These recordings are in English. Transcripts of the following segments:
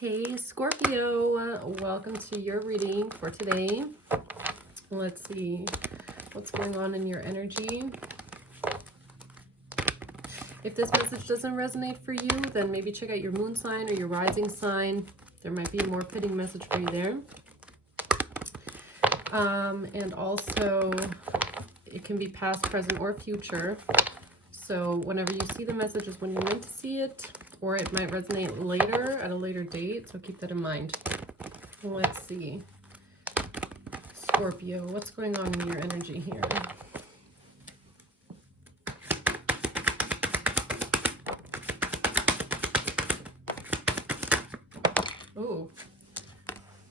Hey Scorpio, welcome to your reading for today. Let's see what's going on in your energy. If this message doesn't resonate for you, then maybe check out your moon sign or your rising sign. There might be a more fitting message for you there. And also, it can be past, present, or future. So whenever you see the message is when you're meant to see it, or it might resonate later at a later date. So keep that in mind. Let's see. Scorpio, what's going on in your energy here? Oh,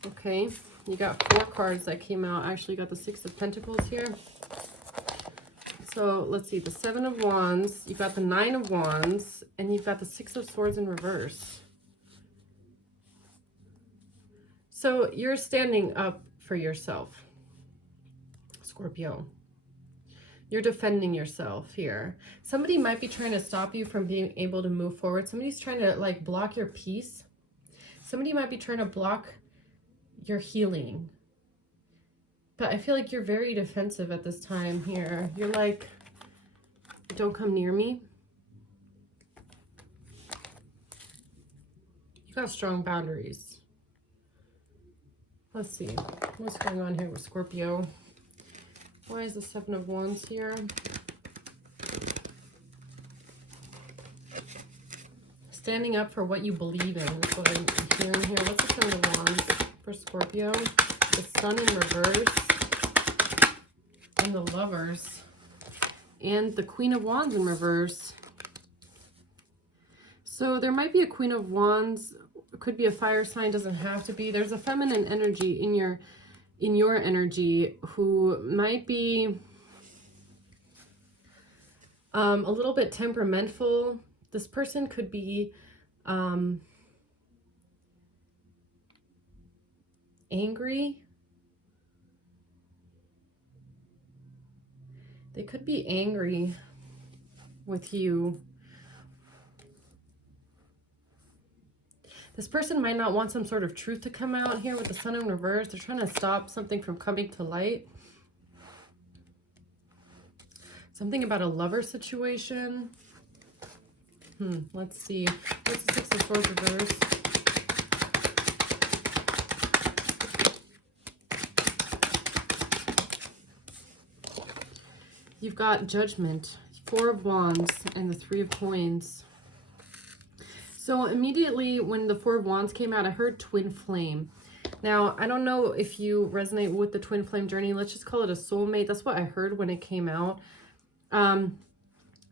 okay. You got 4 cards that came out. I actually got the 6 of Pentacles here. So let's see, the 7 of Wands, you've got the 9 of Wands, and you've got the 6 of Swords in reverse. So you're standing up for yourself, Scorpio. You're defending yourself here. Somebody might be trying to stop you from being able to move forward. Somebody's trying to like block your peace. Somebody might be trying to block your healing. But I feel like you're very defensive at this time here. You're like, don't come near me. You got strong boundaries. Let's see. What's going on here with Scorpio? Why is the 7 of Wands here? Standing up for what you believe in is what I'm hearing here. What's the 7 of Wands for Scorpio? The Sun in reverse. And the Lovers. And the Queen of Wands in reverse. So there might be a Queen of Wands. It could be a fire sign. Doesn't have to be. There's a feminine energy in your energy who might be a little bit temperamental. This person could be angry. They could be angry with you. This person might not want some sort of truth to come out here with the Sun in reverse. They're trying to stop something from coming to light. Something about a lover situation. Let's see. What's the 6 of Swords reverse? You've got Judgment, 4 of Wands, and the 3 of Coins. So immediately when the 4 of Wands came out, I heard twin flame. Now, I don't know if you resonate with the twin flame journey. Let's just call it a soulmate. That's what I heard when it came out.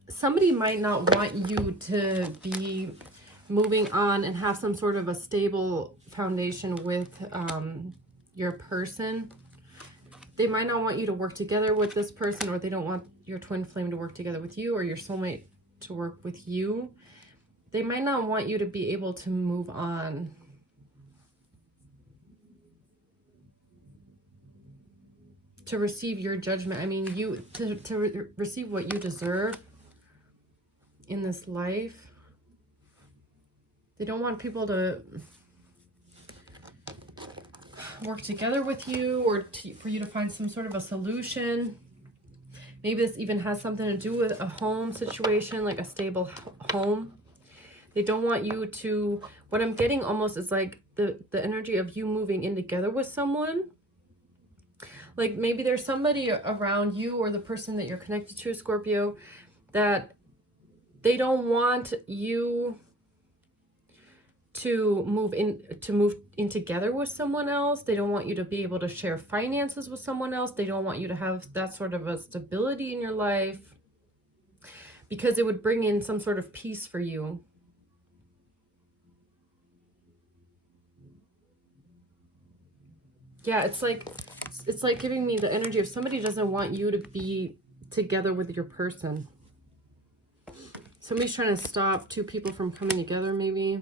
Somebody might not want you to be moving on and have some sort of a stable foundation with your person. They might not want you to work together with this person, or they don't want your twin flame to work together with you, or your soulmate to work with you. They might not want you to be able to move on. To receive your judgment. I mean, to receive what you deserve in this life. They don't want people to work together with you, or for you to find some sort of a solution. Maybe this even has something to do with a home situation, like a stable home. They don't want you to, what I'm getting almost is like the energy of you moving in together with someone. Like maybe there's somebody around you, or the person that you're connected to, Scorpio, that they don't want you to move in together with someone else. They don't want you to be able to share finances with someone else. They don't want you to have that sort of a stability in your life, because it would bring in some sort of peace for you. Yeah, it's like giving me the energy of somebody doesn't want you to be together with your person. Somebody's trying to stop 2 people from coming together, maybe.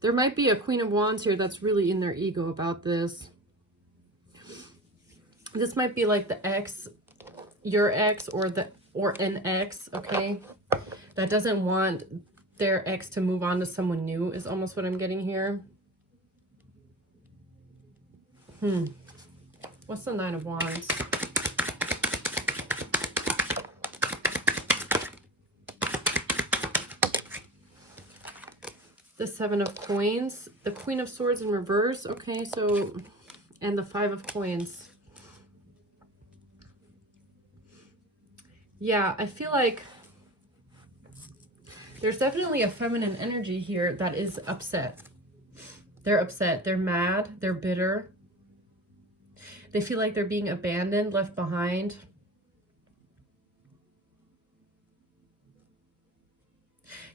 There might be a Queen of Wands here that's really in their ego about this. This might be like the ex, your ex, or an ex, okay? That doesn't want their ex to move on to someone new is almost what I'm getting here. What's the Nine of Wands? The Seven of Coins, the Queen of Swords in reverse. Okay, so, and the Five of Coins. Yeah, I feel like there's definitely a feminine energy here that is upset. They're upset. They're mad. They're bitter. They feel like they're being abandoned, left behind.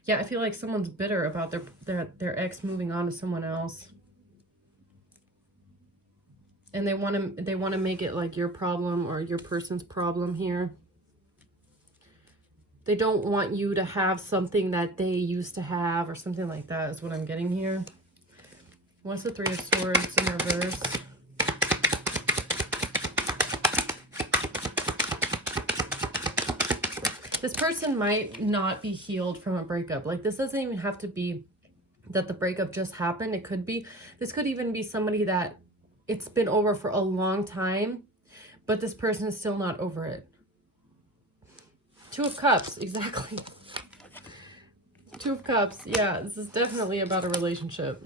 Yeah, I feel like someone's bitter about their ex moving on to someone else. And they want to make it like your problem or your person's problem here. They don't want you to have something that they used to have or something like that is what I'm getting here. What's the Three of Swords in reverse? This person might not be healed from a breakup. Like, this doesn't even have to be that the breakup just happened. It could be, this could even be somebody that it's been over for a long time, but this person is still not over it. Two of Cups, exactly. Two of Cups, yeah, this is definitely about a relationship.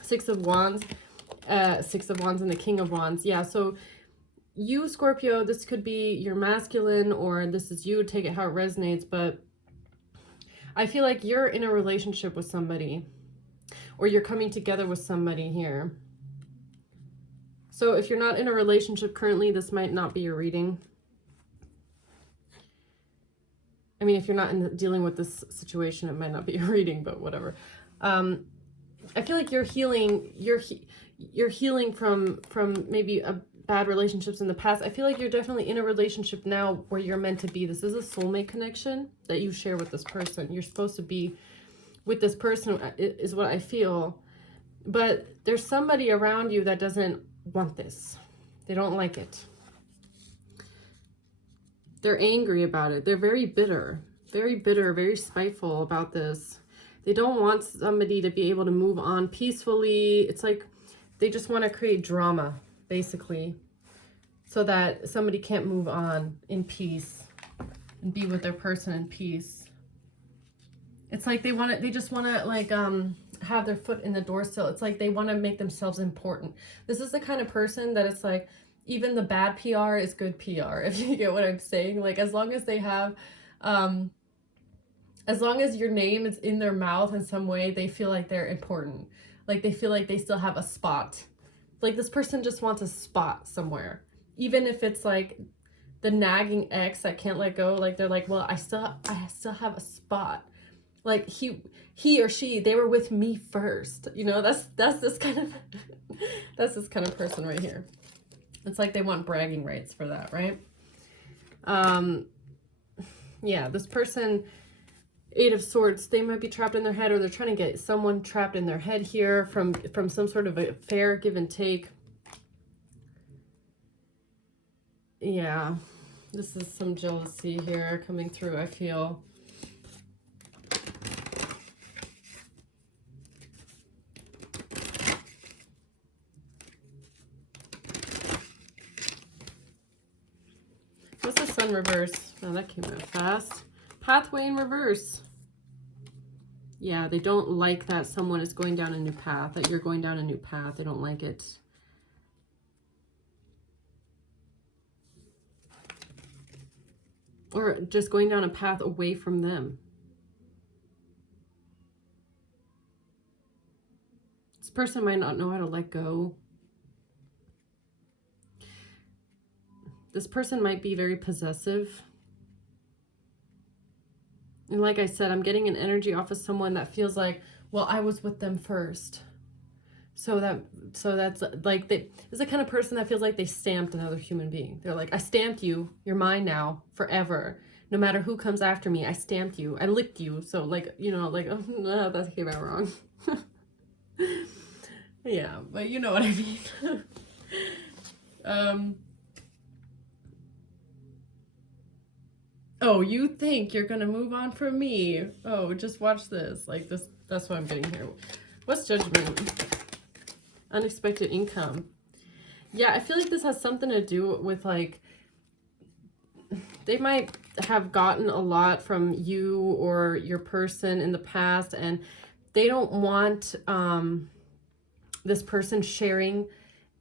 Six of Wands and the King of Wands. Yeah, so you, Scorpio, this could be your masculine, or this is you, take it how it resonates, but I feel like you're in a relationship with somebody, or you're coming together with somebody here. So if you're not in a relationship currently, this might not be your reading. I mean, if you're not dealing with this situation, it might not be your reading, but whatever. I feel like you're healing. You're healing from maybe bad relationships in the past. I feel like you're definitely in a relationship now where you're meant to be. This is a soulmate connection that you share with this person. You're supposed to be with this person, is what I feel. But there's somebody around you that doesn't want this. They don't like it. They're angry about it. They're very bitter, very spiteful about this. They don't want somebody to be able to move on peacefully. It's like they just want to create drama, basically, so that somebody can't move on in peace and be with their person in peace. It's like they just want to like have their foot in the door still. It's like they want to make themselves important. This is the kind of person that it's like, even the bad PR is good PR, if you get what I'm saying. Like, as long as they have, as long as your name is in their mouth in some way, they feel like they're important. Like, they feel like they still have a spot. Like, this person just wants a spot somewhere. Even if it's like the nagging ex that can't let go, like, they're like, well, I still have a spot. Like, he or she, they were with me first. You know, that's this kind of, that's this kind of person right here. It's like they want bragging rights for that, right? Yeah, this person, Eight of Swords, they might be trapped in their head, or they're trying to get someone trapped in their head here from some sort of a fair give and take. Yeah, this is some jealousy here coming through, I feel. What's the Sun reverse? Oh, that came out fast. Pathway in reverse. Yeah, they don't like that someone is going down a new path, that you're going down a new path. They don't like it. Or just going down a path away from them. This person might not know how to let go. This person might be very possessive. And like I said, I'm getting an energy off of someone that feels like, well, I was with them first. So that's like, this is the kind of person that feels like they stamped another human being. They're like, I stamped you. You're mine now, forever. No matter who comes after me, I stamped you. I licked you. So like, you know, like, oh, no, that came out wrong. Yeah, but you know what I mean. Oh, you think you're gonna move on from me? Oh, just watch this. Like this, that's what I'm getting here. What's Judgment? Unexpected income. Yeah, I feel like this has something to do with like, they might have gotten a lot from you or your person in the past, and they don't want this person sharing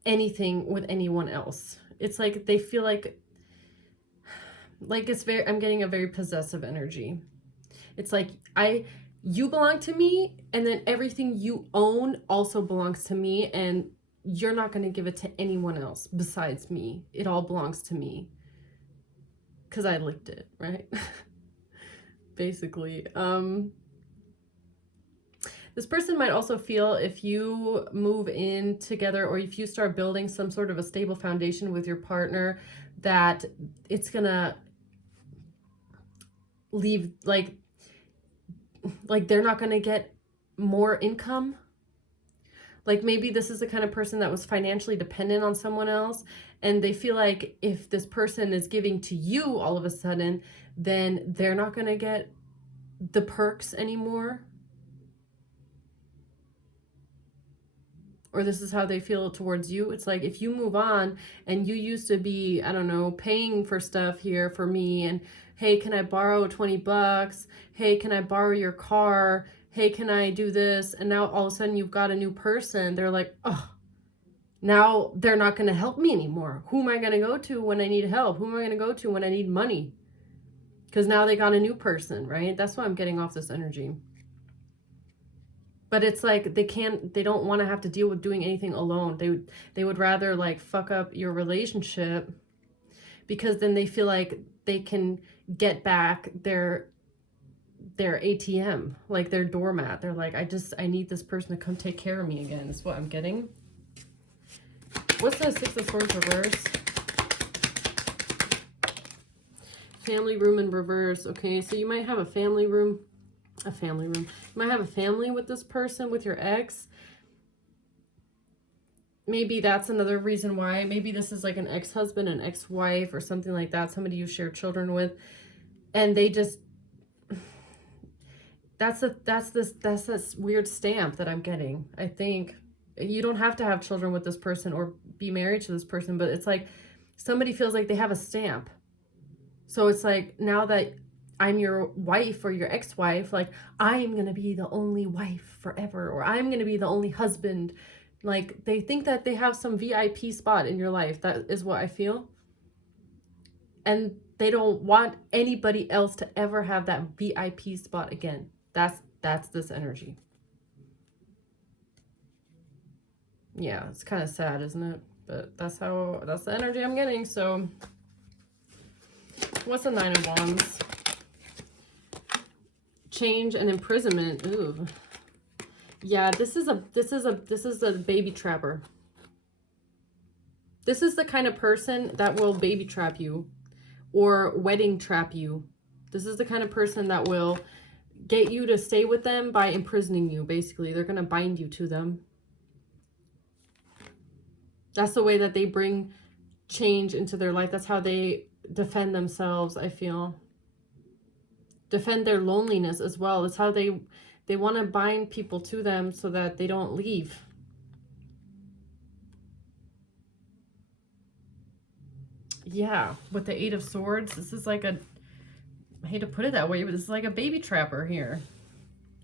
anything with anyone else. It's like they feel like it's very, I'm getting a very possessive energy. It's like you belong to me, and then everything you own also belongs to me, and you're not going to give it to anyone else besides me. It all belongs to me because I licked it, right? Basically. This person might also feel, if you move in together or if you start building some sort of a stable foundation with your partner, that it's gonna leave, like they're not gonna get more income. Like maybe this is the kind of person that was financially dependent on someone else, and they feel like if this person is giving to you all of a sudden, then they're not gonna get the perks anymore. Or this is how they feel towards you. It's like, if you move on and you used to be, I don't know, paying for stuff here for me, and hey, can I borrow 20 bucks? Hey, can I borrow your car? Hey, can I do this? And now all of a sudden you've got a new person. They're like, oh, now they're not going to help me anymore. Who am I going to go to when I need help? Who am I going to go to when I need money? Because now they got a new person, right? That's why I'm getting off this energy. But it's like they don't want to have to deal with doing anything alone. They would rather like fuck up your relationship, because then they feel like they can get back their ATM, like their doormat. They're like, I need this person to come take care of me again. That's what I'm getting. What's the Six of Swords reverse? Family room in reverse. Okay, so you might have a family room. You might have a family with this person, with your ex. Maybe that's another reason why. Maybe this is like an ex-husband, an ex-wife, or something like that. Somebody you share children with, and they just, that's this weird stamp that I'm getting. I think you don't have to have children with this person or be married to this person, but it's like somebody feels like they have a stamp. So it's like, now that I'm your wife or your ex-wife, like, I'm going to be the only wife forever, or I'm going to be the only husband. Like, they think that they have some VIP spot in your life. That is what I feel. And they don't want anybody else to ever have that VIP spot again. That's this energy. Yeah, it's kind of sad, isn't it? But that's the energy I'm getting. So what's the Nine of Wands? Change and imprisonment. Ooh. Yeah, this is a baby trapper. This is the kind of person that will baby trap you or wedding trap you. This is the kind of person that will get you to stay with them by imprisoning you, basically. They're going to bind you to them. That's the way that they bring change into their life. That's how they defend themselves, I feel. Defend their loneliness as well. It's how they want to bind people to them so that they don't leave. Yeah, with the Eight of Swords, this is like I hate to put it that way, but this is like a baby trapper here.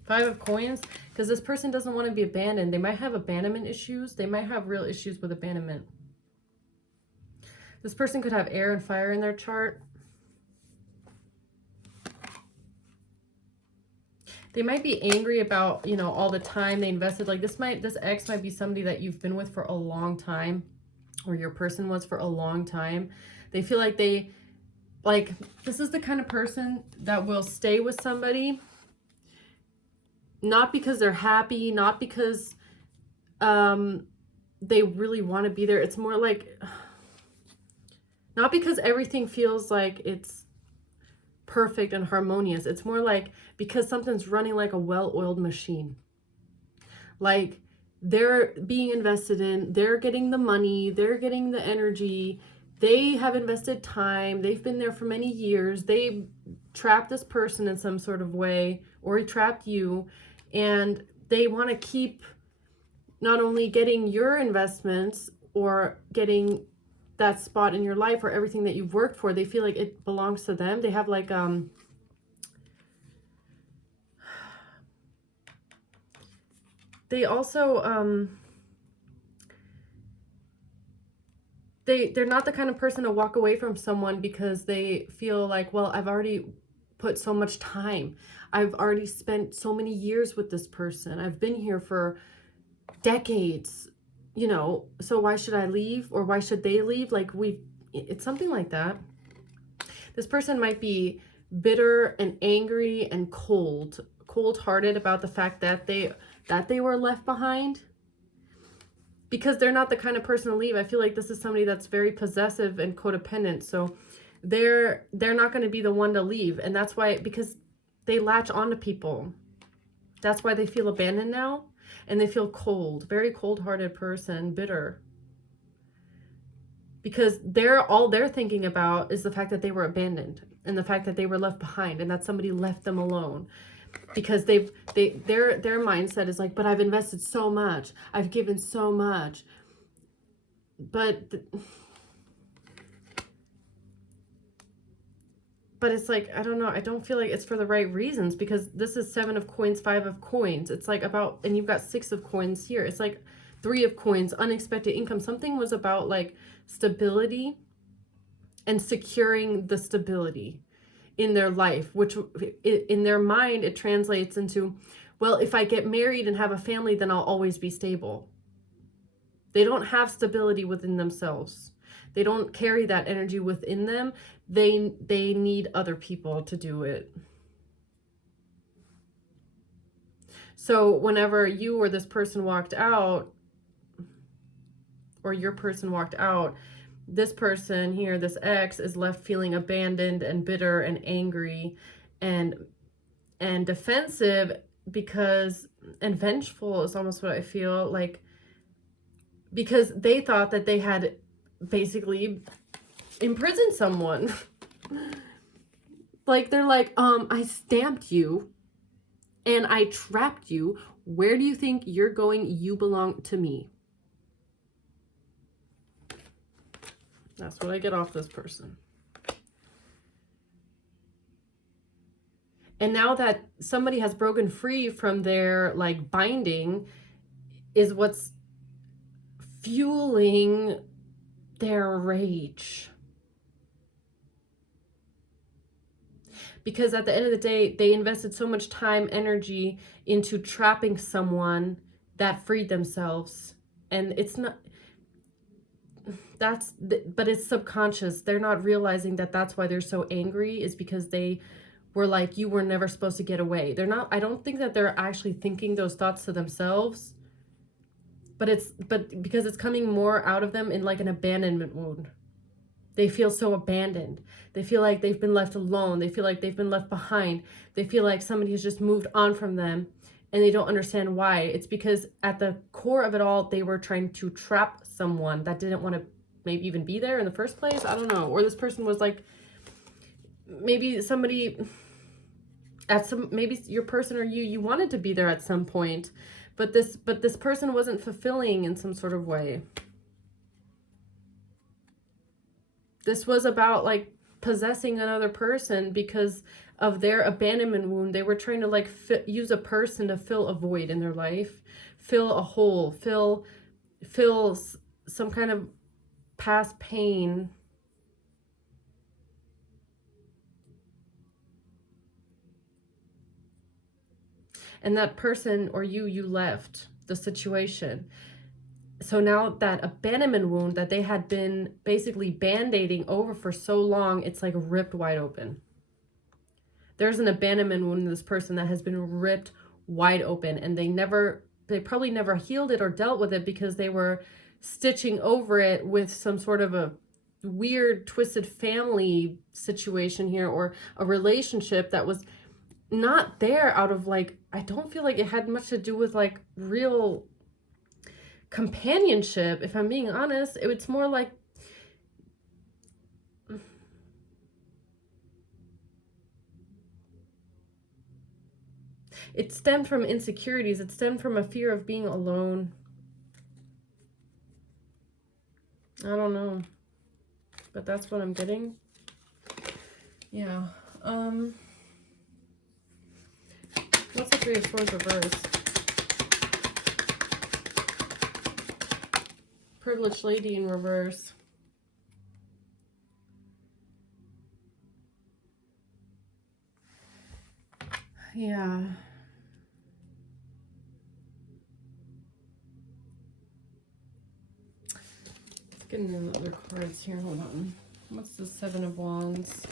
Five of Coins, because this person doesn't want to be abandoned. They might have abandonment issues. They might have real issues with abandonment. This person could have air and fire in their chart. They might be angry about, you know, all the time they invested. Like this ex might be somebody that you've been with for a long time, or your person was for a long time. They feel like this is the kind of person that will stay with somebody, not because they're happy, not because they really want to be there. It's more like, not because everything feels like it's perfect and harmonious. It's more like because something's running like a well-oiled machine. Like they're being invested in, they're getting the money, they're getting the energy, They have invested time. They've been there for many years. They trapped this person in some sort of way, or he trapped you, and they want to keep not only getting your investments or getting that spot in your life or everything that you've worked for. They feel like it belongs to them. They have like they also they're not the kind of person to walk away from someone because they feel like, well, I've already put so much time. I've already spent so many years with this person. I've been here for decades, you know, so why should I leave, or why should they leave? Like, it's something like that. This person might be bitter and angry and cold-hearted about the fact that they were left behind, because they're not the kind of person to leave. I feel like this is somebody that's very possessive and codependent. So they're not going to be the one to leave. And that's why, because they latch onto people. That's why they feel abandoned now. And they feel cold, very cold-hearted person, bitter. Because all they're thinking about is the fact that they were abandoned and the fact that they were left behind and that somebody left them alone. Because their mindset is like, but I've invested so much. I've given so much. But it's like, I don't know. I don't feel like it's for the right reasons, because this is 7 of coins, 5 of coins. It's like about, and you've got 6 of coins here. It's like 3 of coins, unexpected income. Something was about like stability and securing the stability in their life, which in their mind, it translates into, well, if I get married and have a family, then I'll always be stable. They don't have stability within themselves. They don't carry that energy within them. They need other people to do it. So whenever you or this person walked out, or your person walked out, this person here, this ex, is left feeling abandoned and bitter and angry and defensive, because, and vengeful is almost what I feel like, because they thought that they had basically imprisoned someone. Like, they're like, I stamped you and I trapped you. Where do you think you're going? You belong to me. That's what I get off this person. And now that somebody has broken free from their like binding, is what's fueling their rage. Because at the end of the day, they invested so much time, energy into trapping someone that freed themselves. And it's not, but it's subconscious. They're not realizing that that's why they're so angry, is because they were like, you were never supposed to get away. They're not, I don't think that they're actually thinking those thoughts to themselves, but because it's coming more out of them in like an abandonment wound. They feel so abandoned. They feel like they've been left alone. They feel like they've been left behind. They feel like somebody has just moved on from them, and they don't understand why. It's because at the core of it all, they were trying to trap someone that didn't want to maybe even be there in the first place. I don't know. Or this person was like, maybe somebody maybe your person or you wanted to be there at some point, but this person wasn't fulfilling in some sort of way. This was about like possessing another person because of their abandonment wound. They were trying to like use a person to fill a void in their life, fill a hole, fill some kind of past pain. And that person or you left the situation. So now that abandonment wound that they had been basically band-aiding over for so long, it's like ripped wide open. There's an abandonment wound in this person that has been ripped wide open, and they probably never healed it or dealt with it because they were stitching over it with some sort of a weird twisted family situation here, or a relationship that was not there out of like, I don't feel like it had much to do with like real companionship, if I'm being honest. It's more like It stemmed from insecurities. It stemmed from a fear of being alone. I don't know. But that's what I'm getting. Yeah. What's the Three of Swords reverse? Privileged Lady in reverse. Yeah. Let's get into the other cards here. Hold on. What's the Seven of Wands?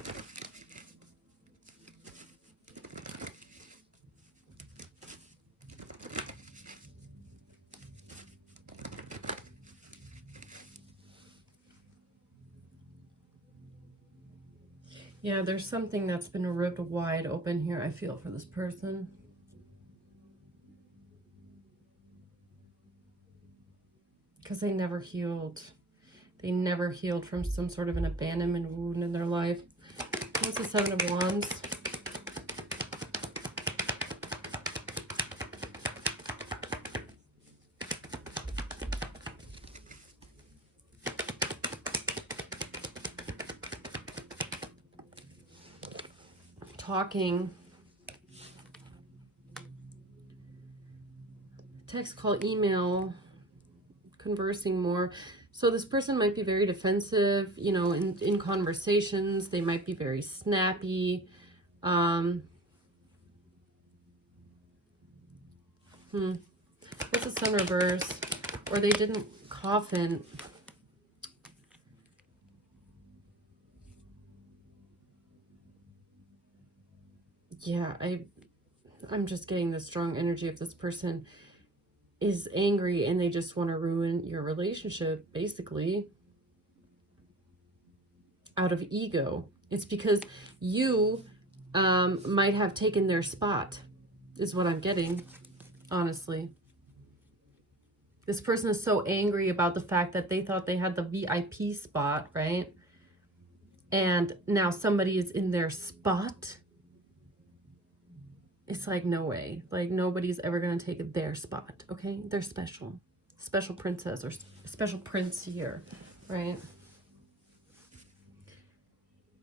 Yeah, there's something that's been ripped wide open here, I feel, for this person. Because they never healed. They never healed from some sort of an abandonment wound in their life. What's the Seven of Wands? Talking. Text, call, email. Conversing more. So this person might be very defensive, you know, in conversations. They might be very snappy. What's the Sun reverse? Or they didn't coffin. Yeah, I'm just getting the strong energy of this person is angry and they just want to ruin your relationship, basically, out of ego. It's because you might have taken their spot, is what I'm getting, honestly. This person is so angry about the fact that they thought they had the VIP spot, right? And now somebody is in their spot. It's like, no way. Like, nobody's ever going to take their spot, okay? They're special. Special princess or special prince here, right?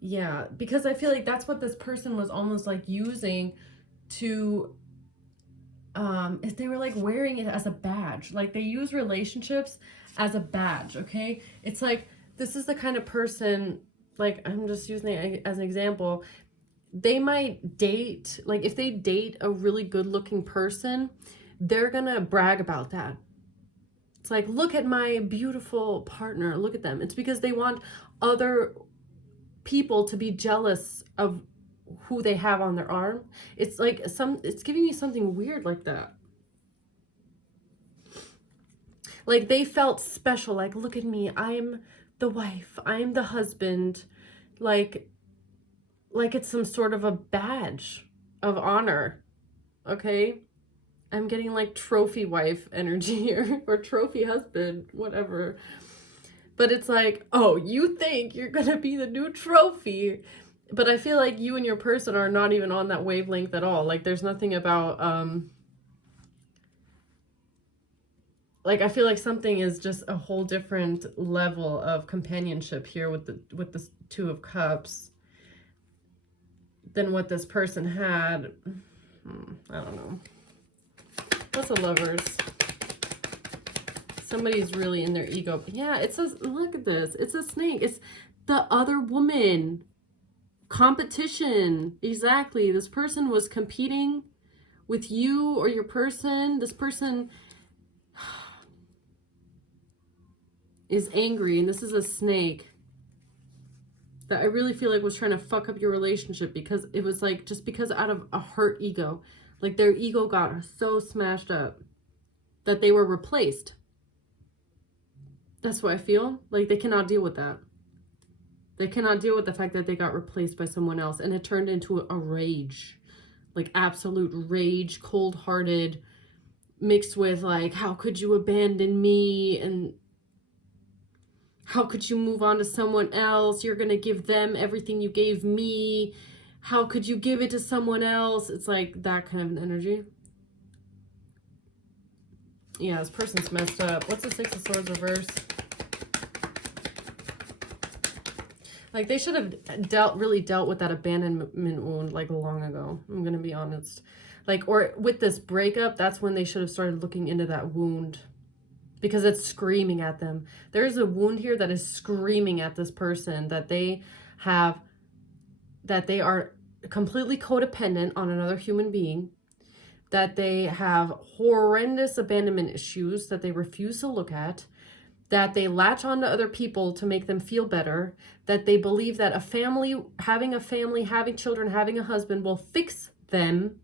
Yeah, because I feel like that's what this person was almost like using to, if they were like wearing it as a badge. Like, they use relationships as a badge, okay? It's like, this is the kind of person, like, I'm just using it as an example. They might date, like if they date a really good looking person, they're gonna brag about that. It's like, look at my beautiful partner, look at them. It's because they want other people to be jealous of who they have on their arm. It's like it's giving me something weird like that. Like they felt special, like, look at me, I'm the wife, I'm the husband, like it's some sort of a badge of honor, okay? I'm getting like trophy wife energy here, or trophy husband, whatever. But it's like, oh, you think you're gonna be the new trophy. But I feel like you and your person are not even on that wavelength at all. Like there's nothing about, like I feel like something is just a whole different level of companionship here with the Two of Cups than what this person had. I don't know. What's the Lovers? Somebody's really in their ego. Yeah, it says, look at this. It's a snake. It's the other woman. Competition. Exactly. This person was competing with you or your person. This person is angry, and this is a snake that I really feel like was trying to fuck up your relationship, because it was like, just because out of a hurt ego, like their ego got so smashed up that they were replaced. That's what I feel. Like they cannot deal with that. They cannot deal with the fact that they got replaced by someone else, and it turned into a rage, like absolute rage, cold-hearted, mixed with like, how could you abandon me, and how could you move on to someone else? You're going to give them everything you gave me. how could you give it to someone else? It's like that kind of an energy. Yeah, this person's messed up. What's the Six of Swords reverse? Like, they should have really dealt with that abandonment wound, like, long ago. I'm going to be honest. Like, or with this breakup, that's when they should have started looking into that wound. Because it's screaming at them. There's a wound here that is screaming at this person that they have, that they are completely codependent on another human being, that they have horrendous abandonment issues that they refuse to look at, that they latch on to other people to make them feel better, that they believe that having children, having a husband will fix them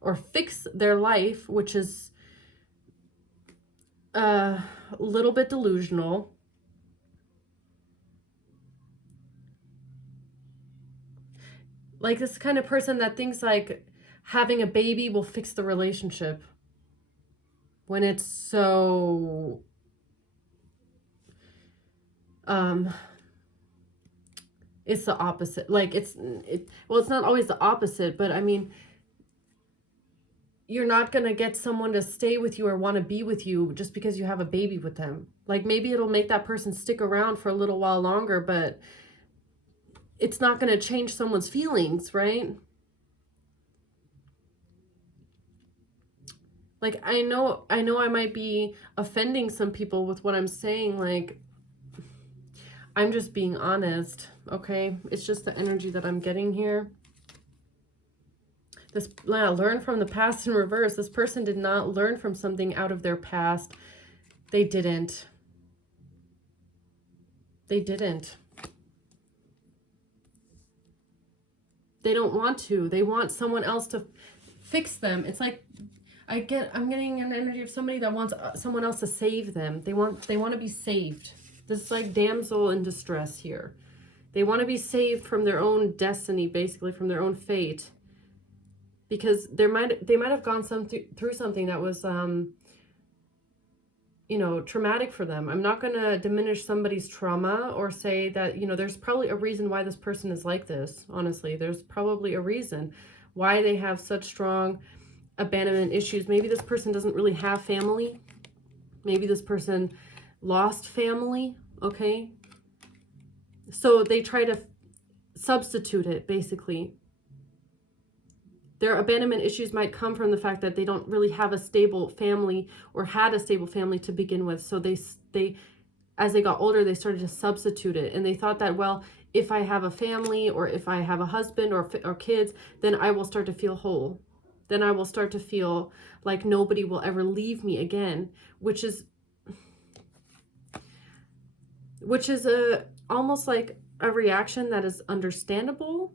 or fix their life, which is a little bit delusional. Like this kind of person that thinks like having a baby will fix the relationship, when it's so it's the opposite. Like well, it's not always the opposite, but I mean, you're not going to get someone to stay with you or want to be with you just because you have a baby with them. Like, maybe it'll make that person stick around for a little while longer, but it's not going to change someone's feelings, right? Like, I know I might be offending some people with what I'm saying. Like, I'm just being honest, okay? It's just the energy that I'm getting here. Learn from the past in reverse. This person did not learn from something out of their past. They didn't. They didn't. They don't want to. They want someone else to fix them. It's like I'm getting an energy of somebody that wants someone else to save them. They want to be saved. This is like damsel in distress here. They want to be saved from their own destiny, basically from their own fate. Because they might have gone through something that was, you know, traumatic for them. I'm not going to diminish somebody's trauma or say that, you know, there's probably a reason why this person is like this. Honestly, there's probably a reason why they have such strong abandonment issues. Maybe this person doesn't really have family. Maybe this person lost family, okay? So they try to substitute it, basically. Their abandonment issues might come from the fact that they don't really have a stable family or had a stable family to begin with. So they as they got older, they started to substitute it. And they thought that, well, if I have a family or if I have a husband or kids, then I will start to feel whole. Then I will start to feel like nobody will ever leave me again, which is almost like a reaction that is understandable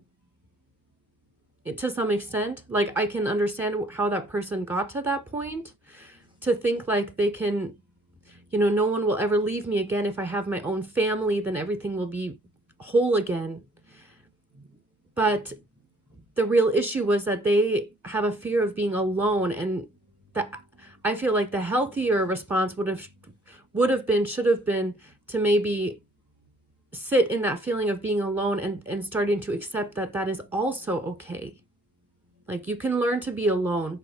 to some extent. Like, I can understand how that person got to that point, to think like they can, you know, no one will ever leave me again. If I have my own family, then everything will be whole again. But the real issue was that they have a fear of being alone, and that I feel like the healthier response should have been to maybe sit in that feeling of being alone and starting to accept that that is also okay. Like, you can learn to be alone.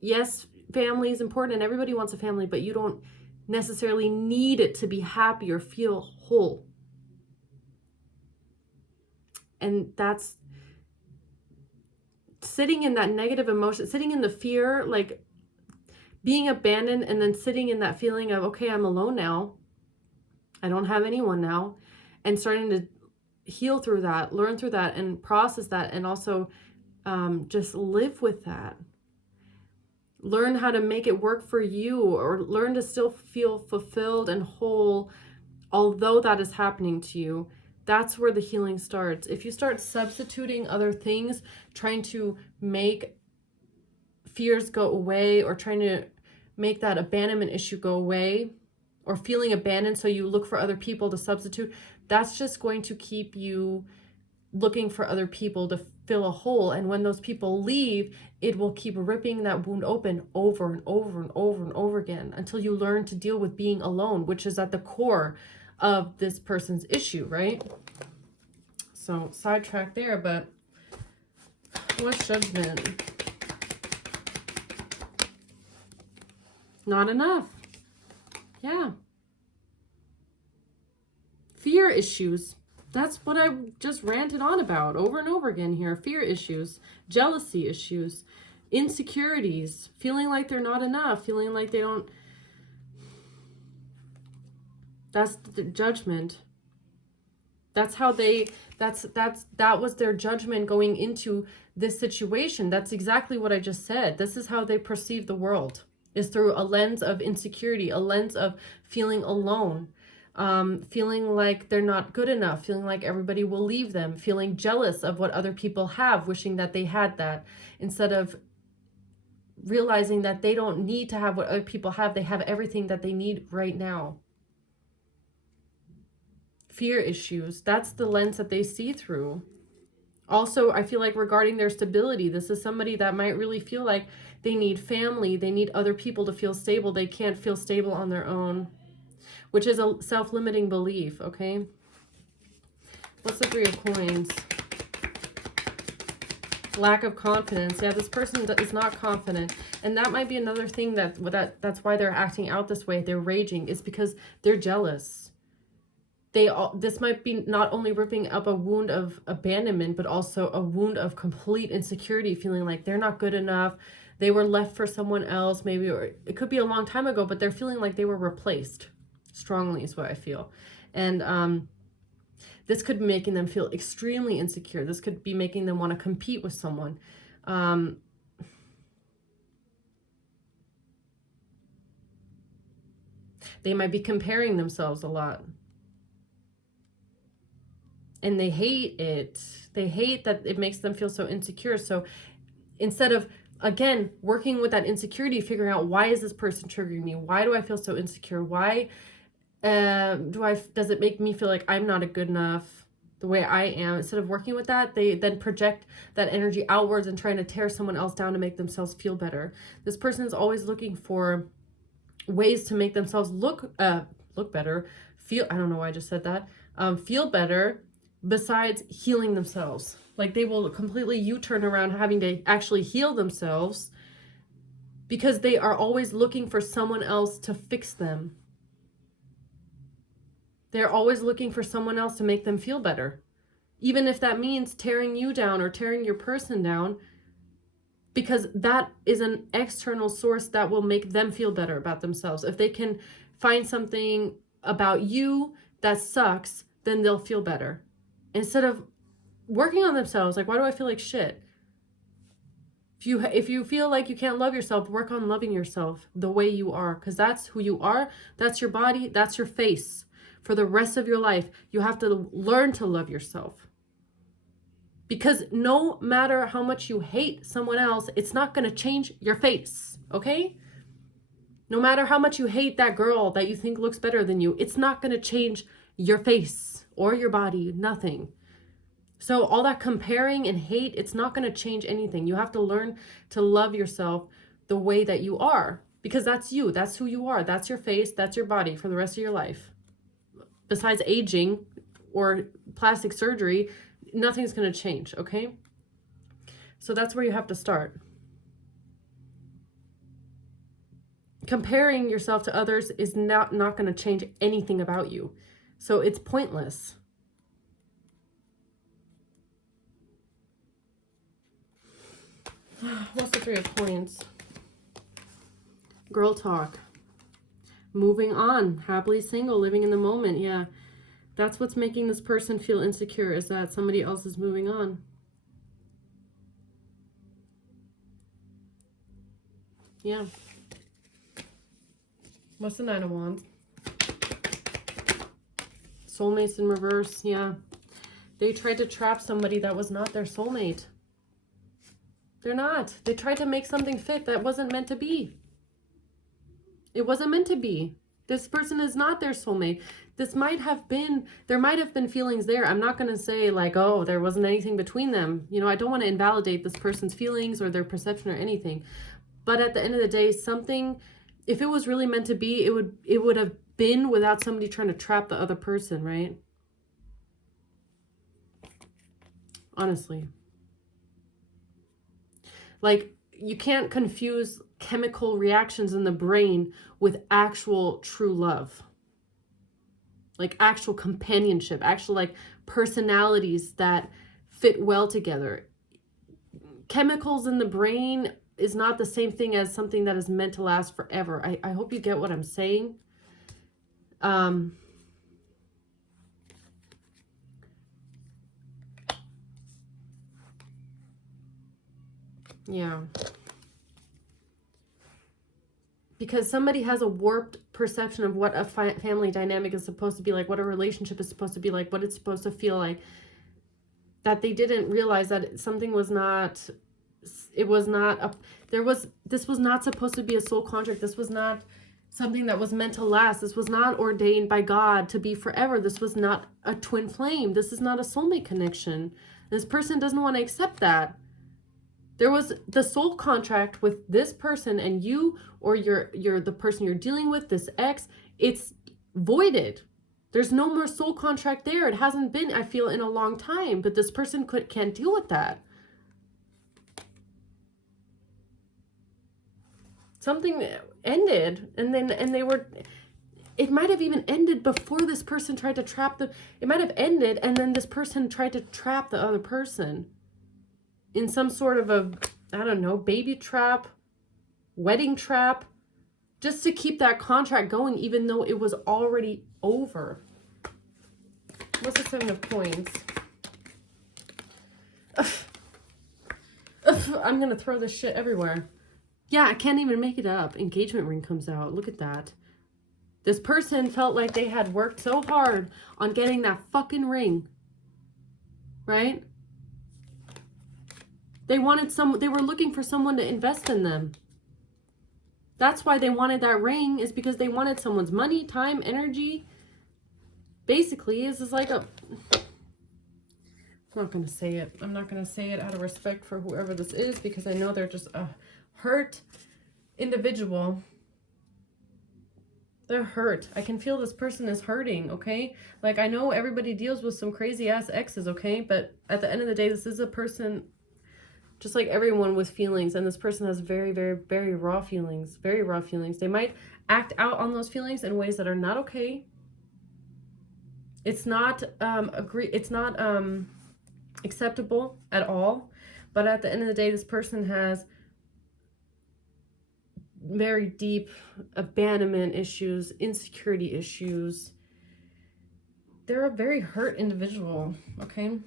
Yes, family is important and everybody wants a family, but you don't necessarily need it to be happy or feel whole. And that's sitting in that negative emotion, sitting in the fear, like being abandoned, and then sitting in that feeling of, okay, I'm alone now. I don't have anyone now. And starting to heal through that, learn through that, and process that, and also just live with that. Learn how to make it work for you, or learn to still feel fulfilled and whole, although that is happening to you. That's where the healing starts. If you start substituting other things, trying to make fears go away, or trying to make that abandonment issue go away, or feeling abandoned so you look for other people to substitute, that's just going to keep you looking for other people to fill a hole. And when those people leave, it will keep ripping that wound open over and over and over and over again, until you learn to deal with being alone, which is at the core of this person's issue, right? So sidetrack there, but What's judgment? Not enough. Yeah. Fear issues. That's what I just ranted on about over and over again here. Fear issues, jealousy issues, insecurities, feeling like they're not enough, feeling like they don't. That's the judgment. That's how they, that was their judgment going into this situation. That's exactly what I just said. This is how they perceive the world, is through a lens of insecurity, a lens of feeling alone, feeling like they're not good enough, feeling like everybody will leave them, feeling jealous of what other people have, wishing that they had that, instead of realizing that they don't need to have what other people have. They have everything that they need right now. Fear issues, that's the lens that they see through. Also, I feel like regarding their stability, this is somebody that might really feel like they need family, they need other people to feel stable. They can't feel stable on their own, which is a self-limiting belief, okay? What's the Three of Coins? Lack of confidence. Yeah, this person is not confident. And that might be another thing that's why they're acting out this way. They're raging. Is because they're jealous. This might be not only ripping up a wound of abandonment, but also a wound of complete insecurity, feeling like they're not good enough. They were left for someone else, maybe, or it could be a long time ago, but they're feeling like they were replaced strongly is what I feel. And this could be making them feel extremely insecure. This could be making them want to compete with someone. They might be comparing themselves a lot. And they hate it. They hate that it makes them feel so insecure. So instead of, again, working with that insecurity, figuring out, why is this person triggering me? Why do I feel so insecure? Why does it make me feel like I'm not good enough the way I am? Instead of working with that, they then project that energy outwards and trying to tear someone else down to make themselves feel better. This person is always looking for ways to make themselves look better, feel, I don't know why I just said that, feel better, besides healing themselves. Like they will completely U-turn around having to actually heal themselves because they are always looking for someone else to fix them. They're always looking for someone else to make them feel better. Even if that means tearing you down or tearing your person down, because that is an external source that will make them feel better about themselves. If they can find something about you that sucks, then they'll feel better. Instead of working on themselves, like, why do I feel like shit? If you feel like you can't love yourself, work on loving yourself the way you are, because that's who you are. That's your body. That's your face. For the rest of your life, you have to learn to love yourself. Because no matter how much you hate someone else, it's not going to change your face, okay? No matter how much you hate that girl that you think looks better than you, it's not going to change your face or your body, nothing. So all that comparing and hate, it's not going to change anything. You have to learn to love yourself the way that you are, because that's you. That's who you are. That's your face. That's your body for the rest of your life. Besides aging or plastic surgery, nothing's going to change, okay? So that's where you have to start. Comparing yourself to others is not going to change anything about you. So it's pointless. What's the Three of Coins? Girl talk. Moving on. Happily single. Living in the moment. Yeah. That's what's making this person feel insecure, is that somebody else is moving on. Yeah. What's the Nine of Wands? Soulmates in reverse. Yeah. They tried to trap somebody that was not their soulmate. They're not. They tried to make something fit that wasn't meant to be. It wasn't meant to be. This person is not their soulmate. There might have been feelings there. I'm not going to say like, oh, there wasn't anything between them. You know, I don't want to invalidate this person's feelings or their perception or anything. But at the end of the day, something, if it was really meant to be, it would have been without somebody trying to trap the other person, right? Honestly. Like, you can't confuse chemical reactions in the brain with actual true love. Like actual companionship, actual like personalities that fit well together. Chemicals in the brain is not the same thing as something that is meant to last forever. I hope you get what I'm saying. Yeah. Because somebody has a warped perception of what a family dynamic is supposed to be like, what a relationship is supposed to be like, what it's supposed to feel like, that they didn't realize that something was not, it was not, this was not supposed to be a soul contract. This was not something that was meant to last. This was not ordained by God to be forever. This was not a twin flame. This is not a soulmate connection. This person doesn't want to accept that. There was the soul contract with this person, and you, or you're the person you're dealing with, this ex, it's voided. There's no more soul contract there. It hasn't been, I feel, in a long time, but this person can't deal with that. Something ended, and they were, it might have even ended before this person tried to trap it might have ended, and then this person tried to trap the other person in some sort of a, I don't know, baby trap, wedding trap, just to keep that contract going, even though it was already over. What's the 7 of coins? I'm going to throw this shit everywhere. Yeah, I can't even make it up. Engagement ring comes out. Look at that. This person felt like they had worked so hard on getting that fucking ring. Right? They were looking for someone to invest in them. That's why they wanted that ring, is because they wanted someone's money, time, energy. Basically, this is like a, I'm not going to say it. I'm not going to say it out of respect for whoever this is, because I know they're just a hurt individual. They're hurt. I can feel this person is hurting, okay? Like, I know everybody deals with some crazy ass exes, okay? But at the end of the day, this is a person just like everyone with feelings, and this person has very, very, very raw feelings, very raw feelings. They might act out on those feelings in ways that are not okay. It's not acceptable at all. But at the end of the day, this person has very deep abandonment issues, insecurity issues. They're a very hurt individual, okay?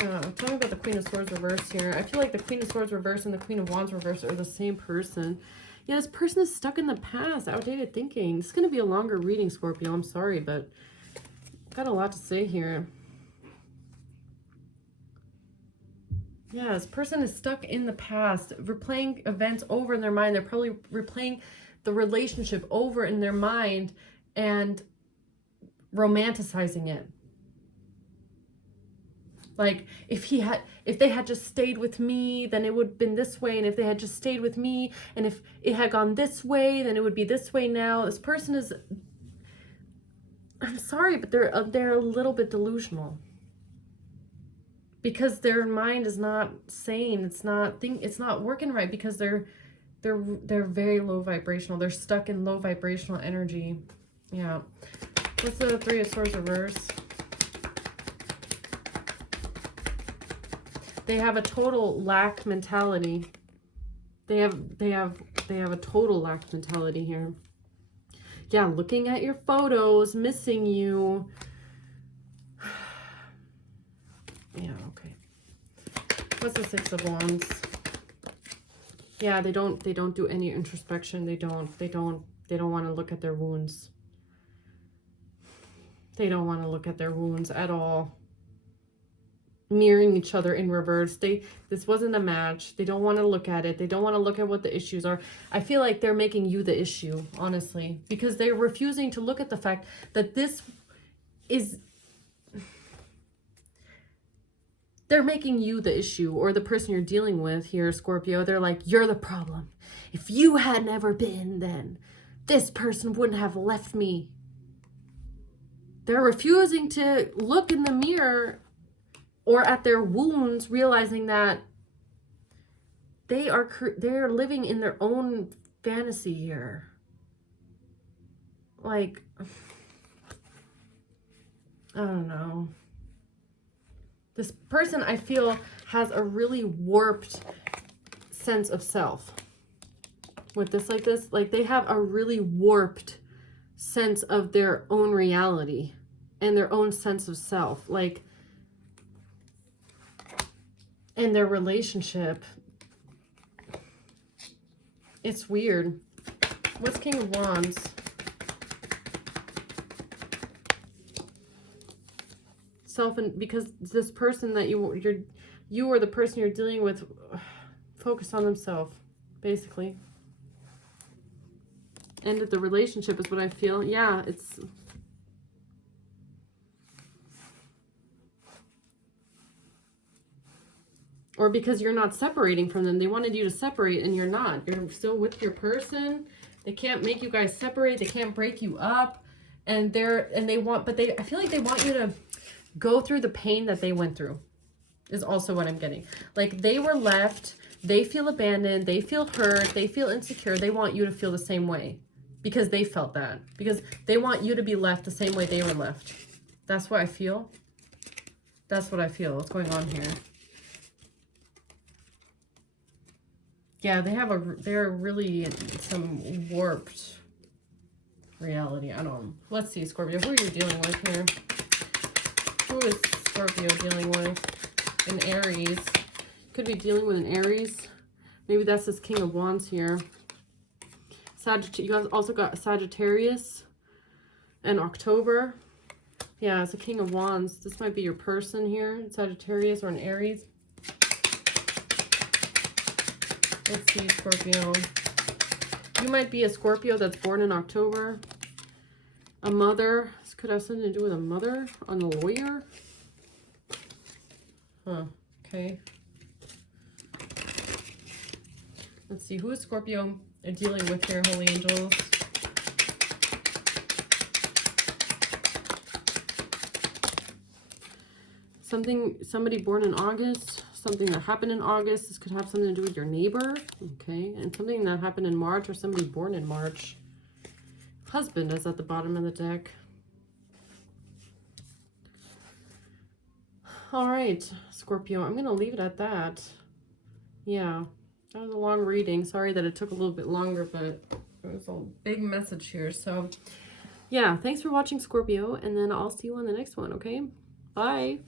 Yeah, tell me about the Queen of Swords reverse here. I feel like the Queen of Swords reverse and the Queen of Wands reverse are the same person. Yeah, this person is stuck in the past, outdated thinking. This is going to be a longer reading, Scorpio. I'm sorry, but I've got a lot to say here. Yeah, this person is stuck in the past, replaying events over in their mind. They're probably replaying the relationship over in their mind and romanticizing it. Like, if they had just stayed with me, then it would have been this way. And if they had just stayed with me, and if it had gone this way, then it would be this way now. This person is, I'm sorry, but they're a little bit delusional. Because their mind is not sane. It's not working right, because they're very low vibrational. They're stuck in low vibrational energy. Yeah. What's the Three of Swords reverse? They have a total lack mentality. They have a total lack mentality here. Yeah, looking at your photos, missing you. Yeah, okay. What's the Six of Wands? Yeah, they don't do any introspection. They don't want to look at their wounds. They don't want to look at their wounds at all. Mirroring each other in reverse. This wasn't a match. They don't want to look at it. They don't want to look at what the issues are. I feel like they're making you the issue, honestly, because they're refusing to look at the fact that this is, they're making you the issue, or the person you're dealing with here, Scorpio. They're like, you're the problem. If you had never been, then this person wouldn't have left me. They're refusing to look in the mirror or at their wounds, realizing that they're living in their own fantasy here. Like, I don't know. This person, I feel, has a really warped sense of self. With this like this, like they have a really warped sense of their own reality and their own sense of self. Like, in their relationship, it's weird. What's King of Wands? Because this person that you or the person you're dealing with focused on themselves, basically. Ended the relationship is what I feel. Yeah, it's... Or because you're not separating from them. They wanted you to separate and you're not. You're still with your person. They can't make you guys separate. They can't break you up. And I feel like they want you to go through the pain that they went through, is also what I'm getting. Like, they were left, they feel abandoned, they feel hurt, they feel insecure. They want you to feel the same way because they felt that. Because they want you to be left the same way they were left. That's what I feel. That's what I feel. What's going on here? Yeah, they're really in some warped reality. I don't know. Let's see, Scorpio. Who are you dealing with here? Who is Scorpio dealing with? An Aries. Could be dealing with an Aries. Maybe that's this King of Wands here. You guys also got Sagittarius and October. Yeah, it's a King of Wands. This might be your person here. Sagittarius or an Aries. Let's see, Scorpio. You might be a Scorpio that's born in October. A mother. This could have something to do with a mother. A lawyer. Huh. Okay. Let's see. Who is Scorpio dealing with here, Holy Angels? Somebody born in August. Something that happened in August. This could have something to do with your neighbor. Okay. And something that happened in March or somebody born in March. Husband is at the bottom of the deck. All right, Scorpio. I'm going to leave it at that. Yeah. That was a long reading. Sorry that it took a little bit longer, but it was a big message here. So, yeah. Thanks for watching, Scorpio. And then I'll see you on the next one, okay? Bye.